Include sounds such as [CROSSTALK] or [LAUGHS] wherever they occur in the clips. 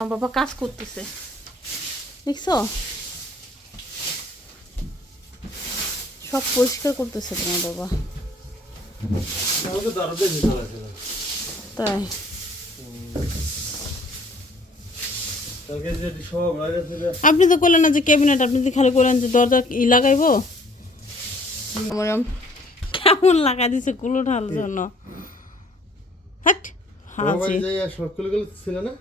আমার বাবা কাজ করতেছে। দেখছ? সব পরিষ্কার করতেছে তোমার বাবা। তাই। আপনি তো করলেন না যে ক্যাবিনেট আপনি তো খালি করলেন যে দরজা ই লাগাইবো? কেমন লাগা দিছে কুলো ঢাল জন্য। হাট গেলে ছিল না?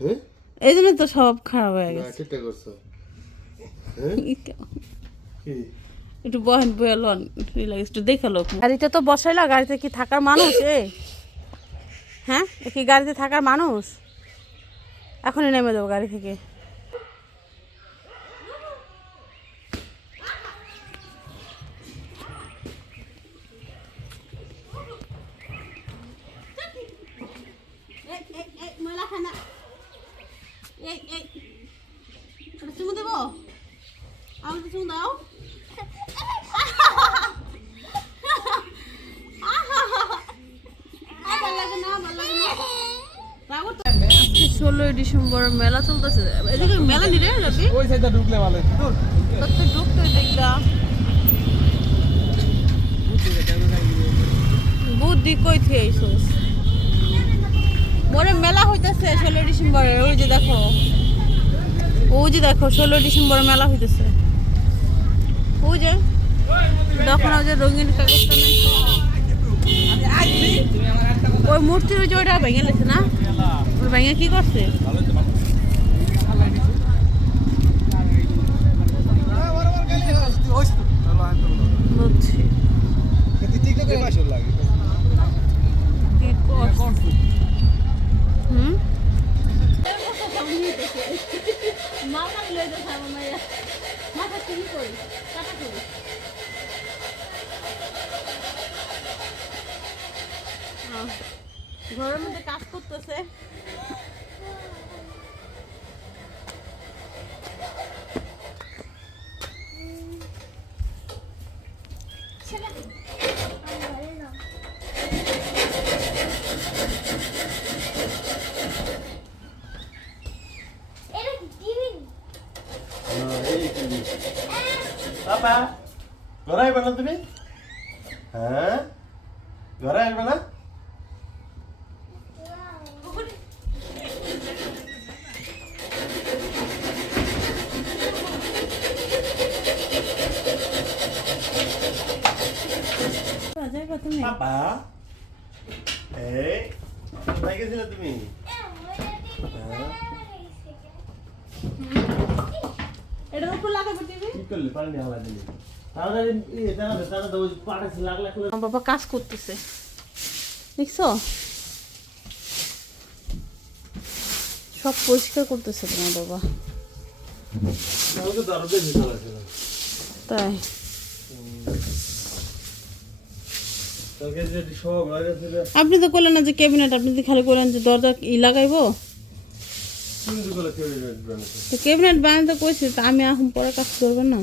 হ্যাঁ? এই জন্য তো সব খারাপ হয়ে গেছে। ঠিকটা করছ। হ্যাঁ? কি? একটু বহেন বয়ে লন রিল্যাক্স একটু দেখে লোক। গাড়িতে তো বসাইলা গাড়িতে কি থাকার মানুষ এ? হ্যাঁ? এ কি গাড়িতে থাকার মানুষ? এখনই নেমে দেবো গাড়ি থেকে। চুমু দেবো? আমাকে চুমু দাও। ষোলোই ডিসেম্বর মেলা চলতেছে। এদিকে মেলা নিরে যাবি ওই সাইডটা ঢুকলে ভালো তো ঢুকতে দেখলা বুদ্ধি কই থেকে আইসোস মোরে মেলা হইতেছে ষোলো ডিসেম্বরে ওই যে দেখো। ওই যে দেখো ষোলো ডিসেম্বরে মেলা হইতেছে। ওই যে তখন ওই যে রঙিন কাগজটা ওই মূর্তির ওই যে ওইটা ভেঙে লেছে না? ওই ভেঙে কি করছে? বুঝছি কি করছে মাথা লই দে খাব মাইয়া। মাথা কি করি। কাটা করি ঘরের মধ্যে কাজ করতেছে বাবা ঘরে আসবে না তুমি হ্যাঁ ঘরে আসবে না বাজার কত নেই বাবা এই কোথায় গেছিলে তুমি? কি করলে? পানি দিলি। ইয়ে বাবা কাজ করতেছে। দেখছ? সব পরিষ্কার করতেছে তোমার বাবা। তাই। আপনি তো করলেন না যে ক্যাবিনেট আপনি তো খালি করলেন যে দরজা ই লাগাইবো? তো ক্যাবিনেট বানাতে কইছি তা আমি এখন পরে কাজ করবেন না।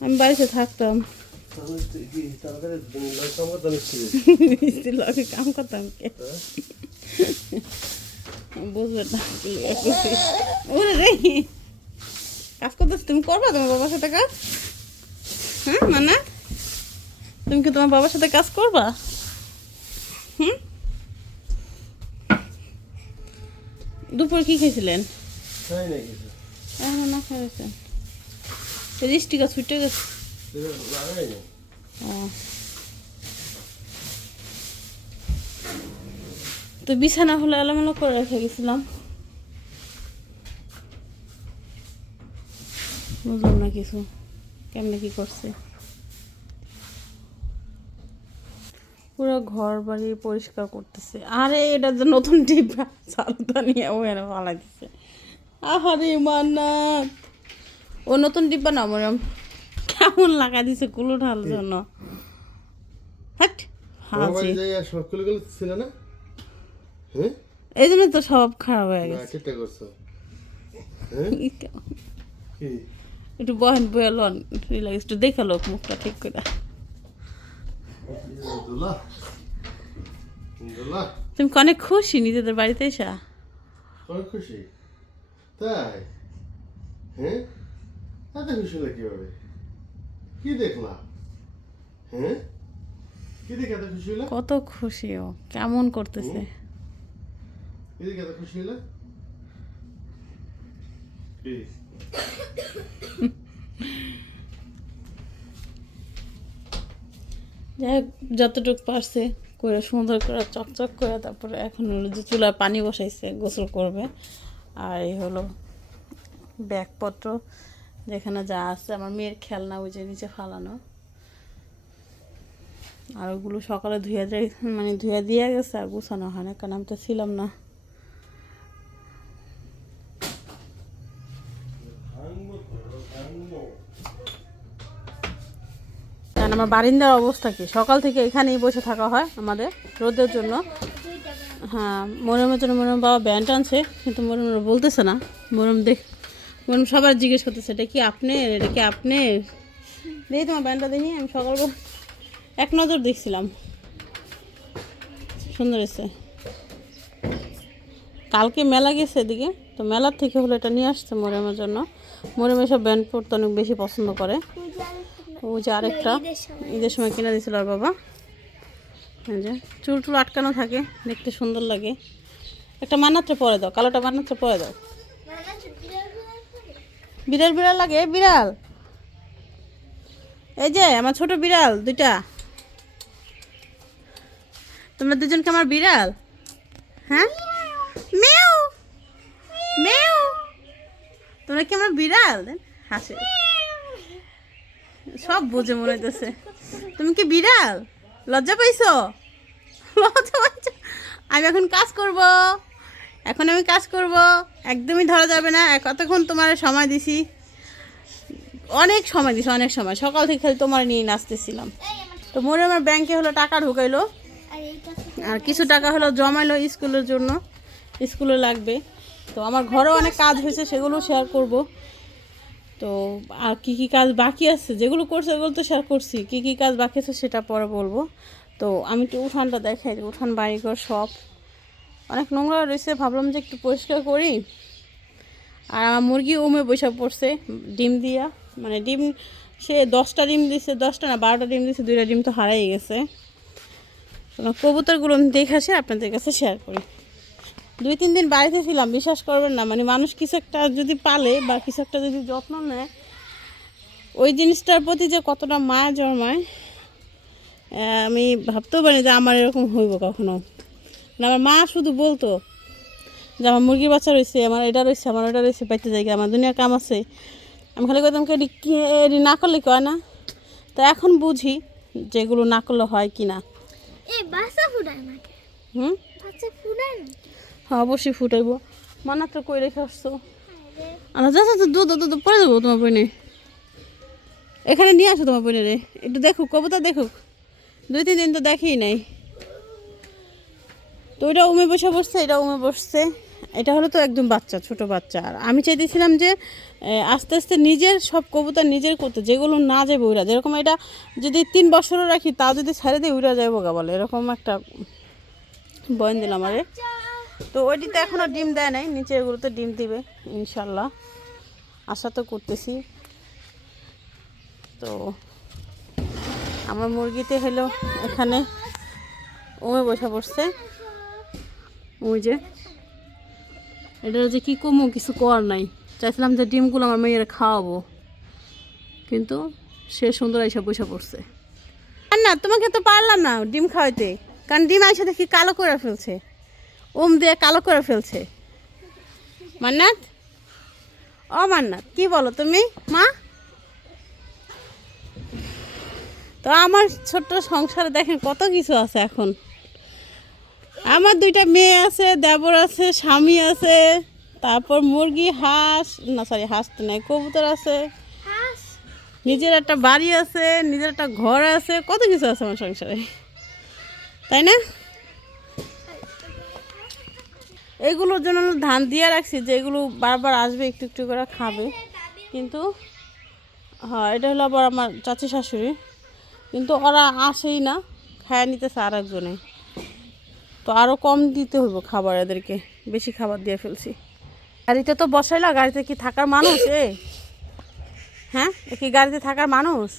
আমি বাড়িতে থাকতাম। কাম করতে [LAUGHS] করতাম কে? বুঝবে না। ওরে রে! কাজ করতেছ তুমি করবা তোমার বাবার সাথে কাজ? হ্যাঁ মানা? তুমি কি তোমার বাবার সাথে কাজ করবা? হুম? দুপুর কি খেয়েছিলেন? না ছুটে গেছে। ও। তো বিছানা হলো এলোমেলো করে রেখে গেছিলাম। বুঝলাম না কিছু। কেমনে কি করছে? পুরো ঘর বাড়ি পরিষ্কার করতেছে। আরে এটা যে নতুন টিপা চালুটা নিয়ে ও এনে ফালাই দিছে আহারে মান্নাত। ও নতুন ডিব্বা না আমার কেমন লাগা দিছে কুলো ঢাল জন্য। হাট ছিল না? হ্যাঁ? এই জন্য তো সব খারাপ হয়ে গেছে। [LAUGHS] হ্যাঁ? একটু বহেন বয়ে লন রিল্যাক্স একটু দেখে লোক মুখটা ঠিক করে। তুমি অনেক খুশি নিজেদের বাড়িতে এসা? অনেক খুশি? তাই? হ্যাঁ? এত খুশি হলে কীভাবে? কি দেখলা হ্যাঁ? কি দেখে এত খুশি হলে? কত খুশি ও কেমন করতেছে? কি দেখে এত খুশি হলে? কি? [LAUGHS] যাই হোক, যতটুকু পারছে করে সুন্দর করে চকচক করে তারপরে এখন হলো যে চুলায় পানি বসাইছে, গোসল করবে। আর এই হলো ব্যাগপত্র, যেখানে যা আছে, আমার মেয়ের খেলনা ওই যে নিচে ফালানো। আর ওগুলো সকালে ধুয়ে দেয় মানে ধুয়ে দিয়ে গেছে আর গুছানো হয় না, কারণ আমি তো ছিলাম না ভাঙবো তো ভাঙবো কারণ আমার বারিন্দার অবস্থা কি? সকাল থেকে এখানেই বসে থাকা হয় আমাদের রোদের জন্য। হ্যাঁ মরমের জন্য মরম বাবা ব্যান্ড আনছে কিন্তু মরম বলতেছে না। মরম দেখ, মরম সবার জিজ্ঞেস করতেছে, এটা কি আপনার? এটা কি আপনার? দেখি তোমার ব্যান্ডটা দেখি আমি সকালবেলা এক নজর দেখছিলাম। সুন্দর এসে কালকে মেলা গেছে এদিকে, তো মেলার থেকে হলো এটা নিয়ে আসছে মরমের জন্য। মরম এসব ব্যান্ড পড়তে অনেক বেশি পছন্দ করে। ও যে আরেকটা ঈদের সময়। কিনে দিয়েছিল আর বাবা। এই যে চুল টুল আটকানো থাকে দেখতে সুন্দর লাগে। একটা মান্নাত্রে পরে দাও কালোটা মান্নাত্রে পরে দাও। বিড়াল বিড়াল লাগে বিড়াল। এই যে আমার ছোট বিড়াল দুইটা। তোমরা দুজনকে আমার বিড়াল? হ্যাঁ? মেও মেও তোমরা কি আমার বিড়াল? হাসে। সব বোঝে মনে হইতেছে। তুমি কি বিড়াল? লজ্জা পাইছো? লজ্জা পাইছো? আমি এখন কাজ করব। এখন আমি কাজ করব। একদমই ধরা যাবে না। কতক্ষণ তোমার সময় দিছি? অনেক সময় দিছি, অনেক সময়। সকাল থেকে খালি তোমার নিয়ে নাচতেছিলাম। তো মনে আমার ব্যাংকে হলো টাকা ঢুকাইলো। আর কিছু টাকা হলো জমাইলো স্কুলের জন্য। স্কুলে লাগবে। তো আমার ঘরেও অনেক কাজ হয়েছে, সেগুলো শেয়ার করব। তো আর কি কি কাজ বাকি আছে? যেগুলো করছে ওগুলো তো শেয়ার করছি। কি কি কাজ বাকি আছে সেটা পরে বলব। তো আমি একটু উঠানটা দেখাই উঠান, বাড়িঘর সব। অনেক নোংরা রয়েছে। ভাবলাম যে একটু পরিষ্কার করি। আর আমার মুরগি উমে বৈশাখ পড়ছে ডিম দিয়া। মানে ডিম, সে দশটা ডিম দিছে, দশটা না বারোটা ডিম দিছে, দুইটা ডিম তো হারাই গেছে। কবুতরগুলো দেখে আসি, আপনাদের কাছে শেয়ার করি। দুই তিন দিন বাড়িতে ছিলাম বিশ্বাস করবেন না মানে মানুষ কিছু একটা যদি পালে বা কিছু একটা যদি যত্ন নেয় ওই জিনিসটার প্রতি যে কতটা মায়া জন্মায় আমি ভাবতেও পারি যে আমার এরকম হইব কখনো। মানে আমার মা শুধু বলতো যে আমার মুরগির বাচ্চা রয়েছে আমার এটা রয়েছে আমার ওটা রয়েছে পাইতে জায়গা আমার দুনিয়ার কাম আছে। আমি খালি কইতাম কি না করলে কয় না? তো এখন বুঝি যেগুলো না করলে হয় কি না। হুম? হ্যাঁ অবশ্যই ফুটাইবো। মানা তো কই রেখে আসছো? আর। যা দুধ দুধ পরে দেবো তোমার বইনে। এখানে নিয়ে আসো তোমার বইনে রে। একটু দেখুক কবুতর দেখুক। দুই তিন দিন তো দেখেই নাই। তো ওইটা উমে বসে বসছে এটা উমে বসছে। এটা হলো তো একদম বাচ্চা ছোট বাচ্চা। আর আমি চাইতেছিলাম যে আস্তে আস্তে নিজের সব কবুতর নিজের করতে যেগুলো না যাবে উড়া। যেরকম এটা যদি তিন বছরও রাখি তাও যদি ছেড়ে দিয়ে উড়া যাব গা বলে এরকম একটা বয়ন দিলাম আরে। তো ওইটিতে এখনও ডিম দেয় নাই, নিচে এগুলোতে ডিম দিবে, ইনশাল্লাহ। আশা তো করতেছি। তো আমার মুরগিতে হলো এখানে ওমে বসে পড়ছে ওই যে, এটা যে কী কমু, কিছু কর নাই। চাইছিলাম যে ডিমগুলো আমার মেয়ের খাওয়াবো, কিন্তু সে সুন্দর এসে বসে পড়ছে। না, তোমাকে তো পারলাম না ডিম খাওয়াইতে। কারণ ডিম এসে দেখি কালো করে ফেলছে। ওম দিয়ে কালো করে ফেলছে। মান্নাত? ও মান্নাত কি বলো তুমি? মা? তো আমার ছোট্ট সংসারে দেখেন কত কিছু আছে এখন। আমার দুইটা মেয়ে আছে দেবর আছে স্বামী আছে তারপর মুরগি হাঁস না সরি হাঁস তো নাই কবুতর আছে। হাঁস? নিজের একটা বাড়ি আছে নিজের একটা ঘর আছে কত কিছু আছে আমার সংসারে। তাই না? এগুলোর জন্য ধান দিয়ে রাখছি যে এগুলো বারবার আসবে একটু একটু করে খাবে। কিন্তু হ্যাঁ এটা হলো আবার আমার চাচি শাশুড়ি। কিন্তু ওরা আসেই না, খায় নিতেছে আর একজনে তো আরও কম দিতে হইব খাবার এদেরকে, বেশি খাবার দিয়ে ফেলছি। গাড়িতে তো বসাইলা, গাড়িতে কি থাকার মানুষ, এ? হ্যাঁ এ কি গাড়িতে থাকার মানুষ?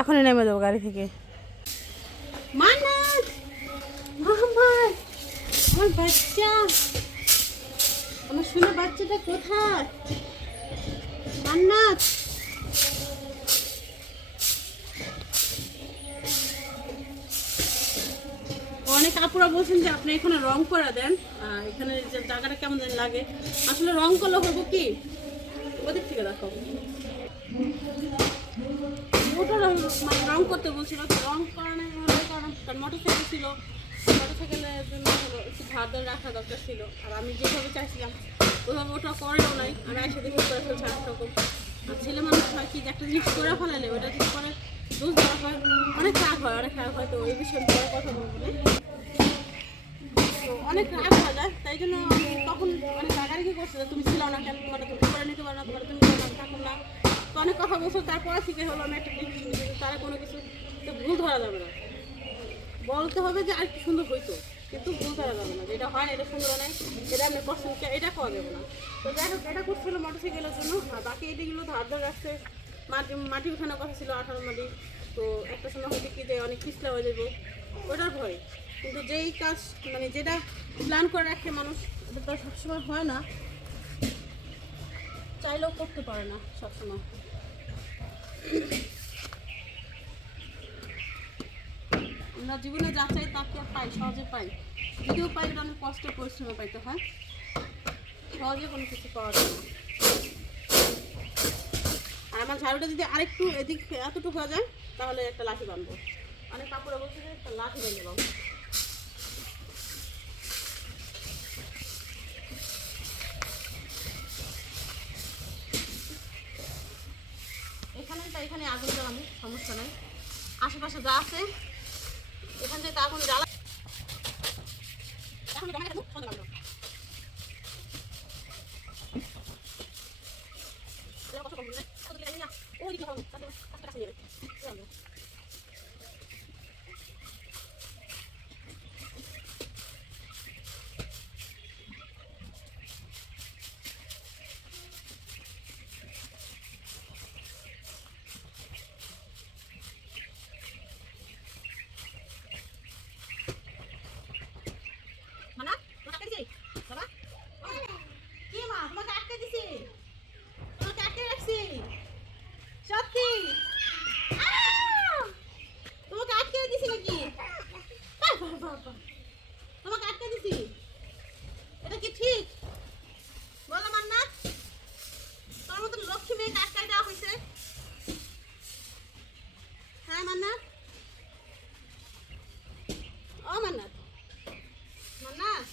এখনই নেমে দেবো গাড়ি থেকে। মোহাম্মদ আমার বাচ্চা। আমার শুনে বাচ্চাটা কোথায়? মান্নাত। অনেক আপুরা বলছেন যে আপনি এখানে রং করে দেন। এখানে যে জায়গাটা কেমন লাগে। আসলে রং করলে হব কি? ওদিক থেকে দেখো। ওটা মানে রং করতে বলছিল। রং করানো কারণ মোটর সাইকেল ছিল। মোটর সাইকেলের জন্য ধার রাখা দরকার ছিল। আর আমি যেভাবে চাইছিলাম ওইভাবে ওটা করেও নাই। আমি একসাথে ঠিক করে আর ছেলে মানুষ হয় কি একটা জিনিস করে ফেলালে ওটা ঠিক করে, দোষ দেওয়া হয়, অনেক রাগ হয়, অনেক রাগ হয়, তো ওই বিষয়ে পরে কথা বলব না। অনেক রাগ হয়ে যায় তাই জন্য আমি তখন অনেক রাগারাগি করছে তুমি ছিল না কেন তোমার তুমি করে নিতে পারো না তোমার তুমি থাকো না। তো অনেক কথা বলছো, তারপরে থেকে হলো আমি একটা ডিসিশন তারা কোনো কিছু, তো ভুল ধরা যাবে না। বলতে হবে যে আর কি সুন্দর হইতো। কিন্তু ভুল ধরা যাবে না, যেটা হয় না, এটা সুন্দর নয়, এটা আমি পছন্দ এটা খাওয়া যাবে না। তো যাই হোক, এটা করছিল মোটরসাইকেলের জন্য, আর বাকি এদিকগুলো ধার ধার রাখছে। মাটি মাটি উঠানোর কথা ছিল, আঠারো মাটি। তো একটা সময় হয়তো কি যে অনেক পিছলা হয়ে যাবে, ওটার ভয়। কিন্তু যেই কাজ মানে যেটা প্ল্যান করে রাখে মানুষ, এটা তো সবসময় হয় না। চাইলেও করতে পারে না সবসময়। আমরা জীবনে যা চাই তা কি আর পাই? সহজে পাই। যদিও পাই এটা অনেক কষ্ট পরিশ্রমে পাইতে হয়? সহজে কোনো কিছু পাওয়া যায় না। আর আমার ঝাড়ুটা যদি আরেকটু এদিক এতটুকু হয়ে যায়, তাহলে একটা লাঠি বানবো অনেক কাপড়ে বলছে যে একটা লাঠি বেঁধে দাও এখানে তাই এখানে আগুন জ্বালাবো সমস্যা নাই। আশেপাশে যা আছে এখান থেকে আগুন জ্বালা এখন জমা গেল ফোন লাগাবো কত কম না কত দিকে না ওই দিকে হবে তাতে কাছে কাছে যাবে মানা তোমাকে আটকে দিছি বাবা কি মা তোমাকে আটকে দিছি তোমাকে আটকে রাখছি সত্যি আহ! তোমাকে আটকে দিছি নাকি বাহ, বাহ, বাহ, বাহ। তোমাকে আটকে দিছি এটা কি ঠিক বলো মান্না তোর মতন লক্ষ্মী মেয়েকে আটকাই দেওয়া হয়েছে হ্যাঁ মান্না ও মান্নাত মান্নাত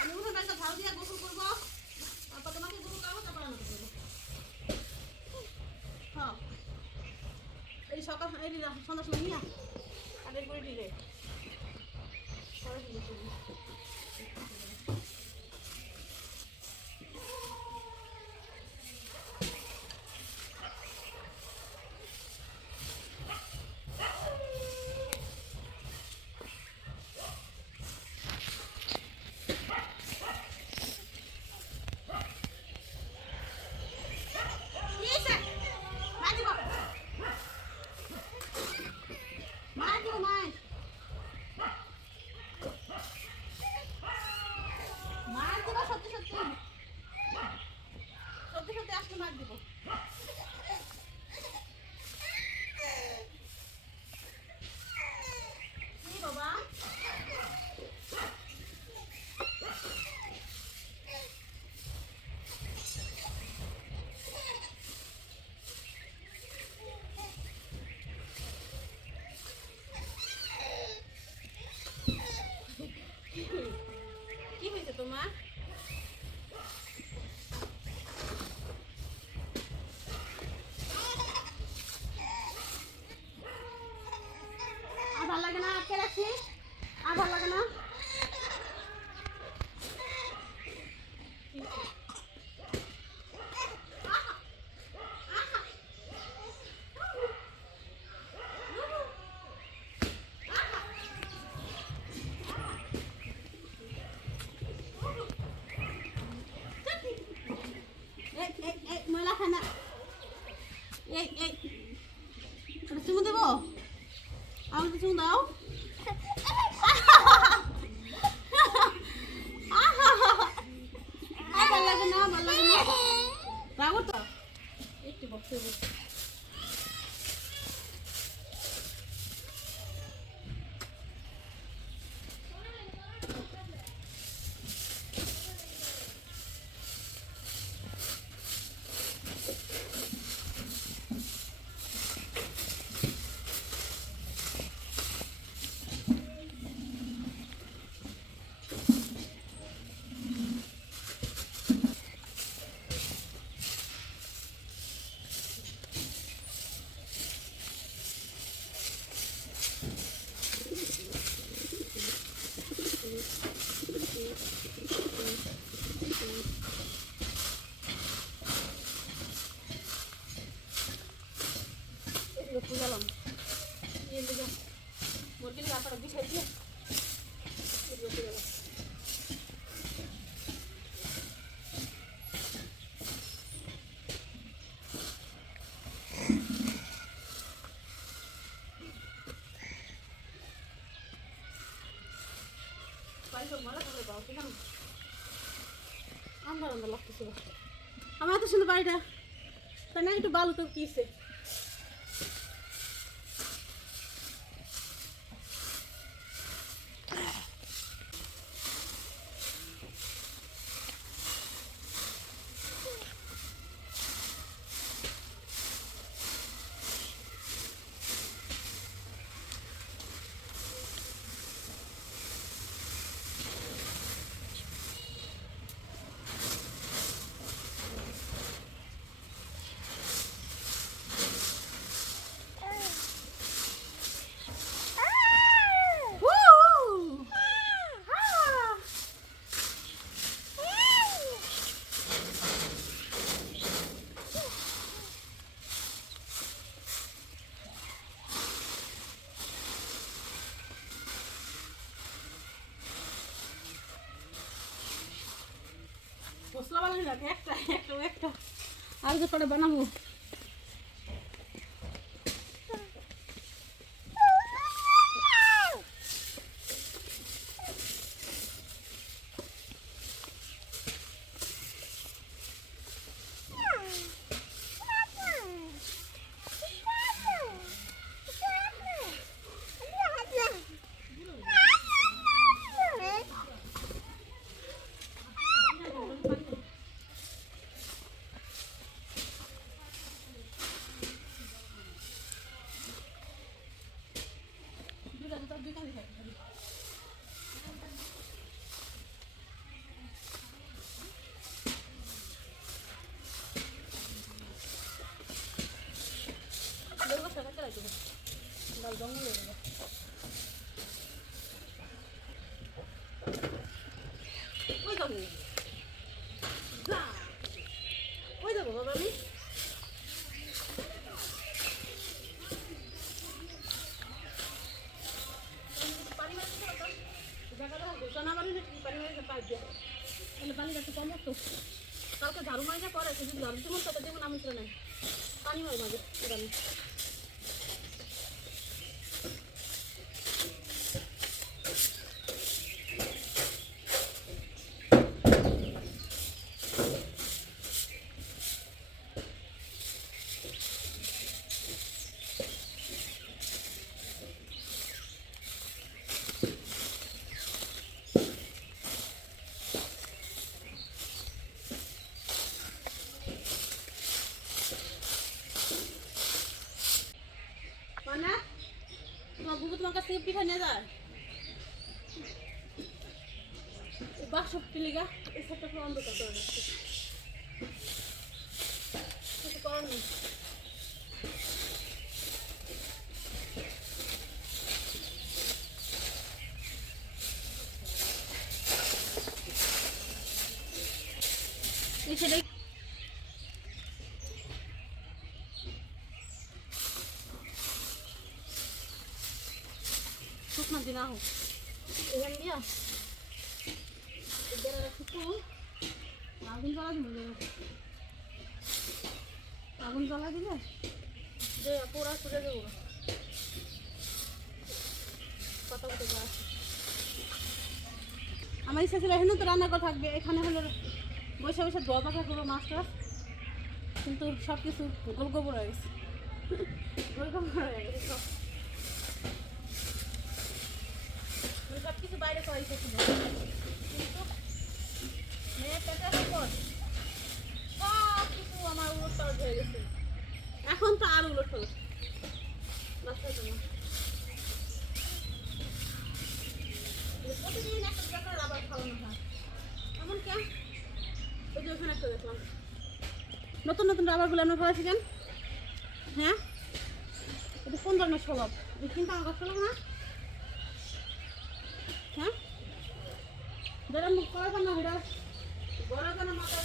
আমি উঠে একটা ঝাল দিয়ে গোসল করব তারপর তোমাকে গোসল করাবো তারপর আমাকে করব হ্যাঁ এই সকাল এই সন্ধ্যার সময় নিয়ে আগের করে দিলে। tipo, আমার এত সুন্দর বাড়িটা। তাই না একটু বালু তো কিসে Woo! Ah! মশলা বানাবি না একটা একটা একটা। আর যে করে বানাবো ওই যাব যা ওই যাব বাবা আমি পানি মারতে হবে জায়গাটা ঘোষণা মারি না পানি মারি পাইপ দিয়ে তাহলে পানি গাছে কম তো কালকে ঝাড়ু না পরে যদি ঝাড়ু যেমন তত যেমন আমি নাই পানি মারি মাঝে আমি মানা তোমার বুবু তোমার কাছ থেকে পিঠা নিয়ে যায়? বাক্স পিলিগা এই সবটা অন্ধকার করে রাখছে। করার নেই এই সেটাই শুকনো দিন আহ এখান দিয়া এদের শুকনো আগুন জ্বালা দিল? ছুটে দেবো কথা আমার ইচ্ছা ছিল এখানে তো রান্না করা থাকবে এখানে হলো বসে বসে দোয়া পাকা করব মাছ টাছ কিন্তু সব কিছু গোল গোবর হয়ে গেছে। গোল গোবর হয়ে গেছে সব। কিছু বাইরে করা কিন্তু মেয়ে পেটে পর সব কিছু আমার হয়ে গেছে এখন তো আর উলট প্রতিদিন একটা প্রকার আবার হয়। এমন ওখানে একটা নতুন নতুন রাবারগুলো আমরা করেছি কেন? হ্যাঁ? এটা কোন ধরনের এই চিন্তা আমার স্বভাব না হ্যাঁ? যেটা মুখ করে না এটা বড় কেন মাথা